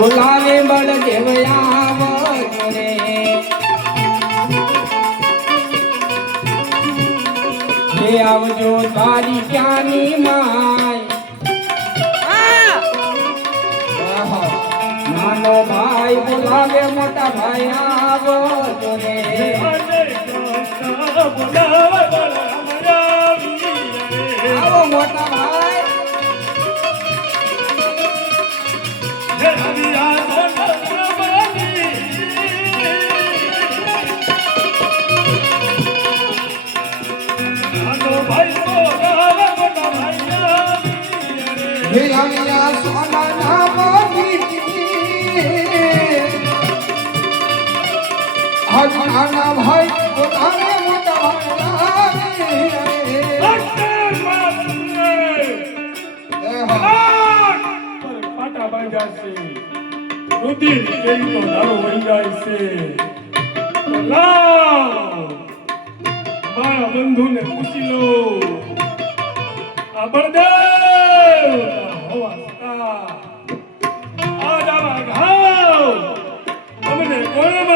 બોલાવે બળદેવ આવો રે હે આવજો તારી ક્યાંની માય? આહા. નાનો ભાઈ બોલાવે મોટા ભાઈ આવો રે નાના ભાઈ બોલાવે મોટા પાટા બાંધ્યા છે રુધિર કેવી તો દારૂ વહી પૂછી લો. આ બળદેવ! பொழுது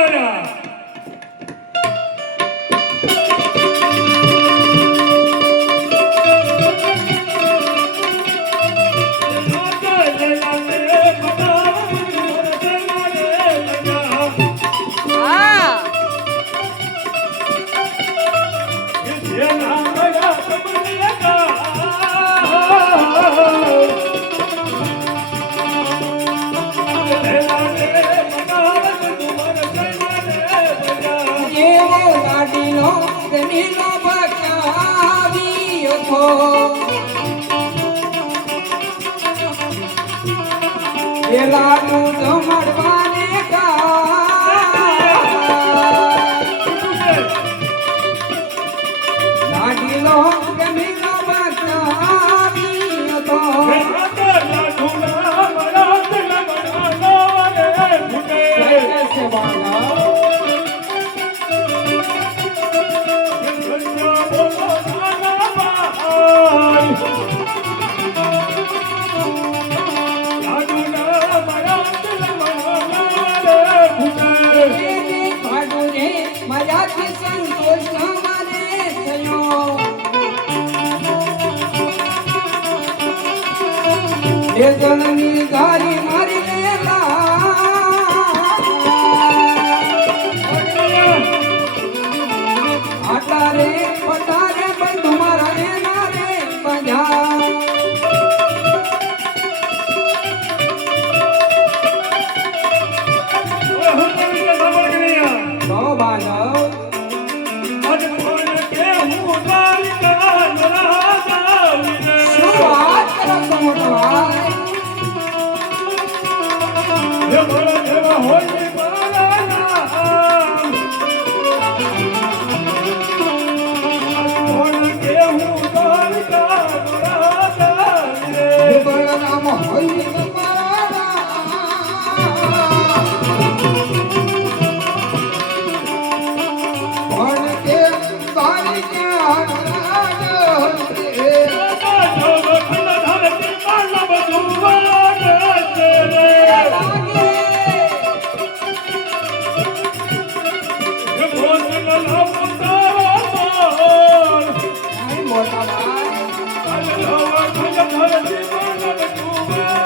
લાડીનો ગમીનો બકાવ્યો થો એ એ હે 너와 혼자 떨어지고 나는 두번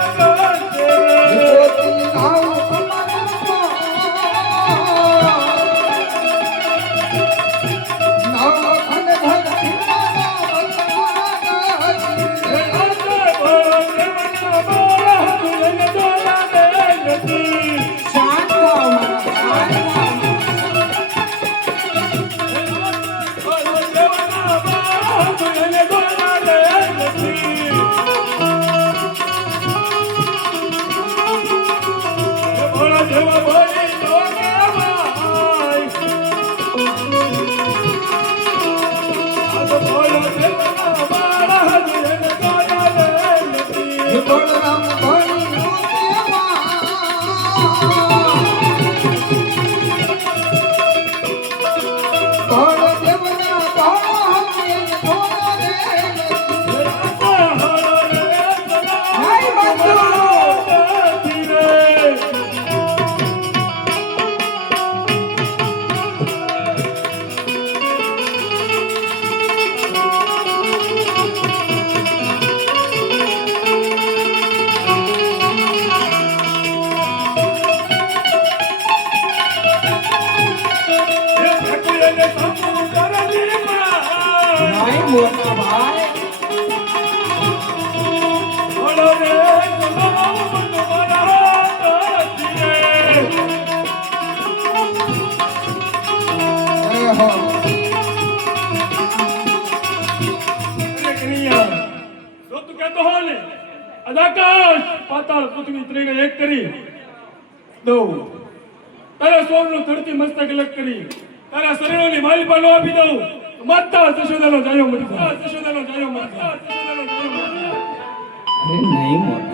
પાતાળ, પૃથ્વી ત્રણેય એક કરી. દઉં. તારા સૌનું ધરતી મસ્તક અલગ કરી. તારા શરીરોની માલિપા નો આપી દઉં. માતા જશોદાનો જાયો મરી જાય. જશોદાનો જાયો જાય. જશોદાનો જાયો નહીં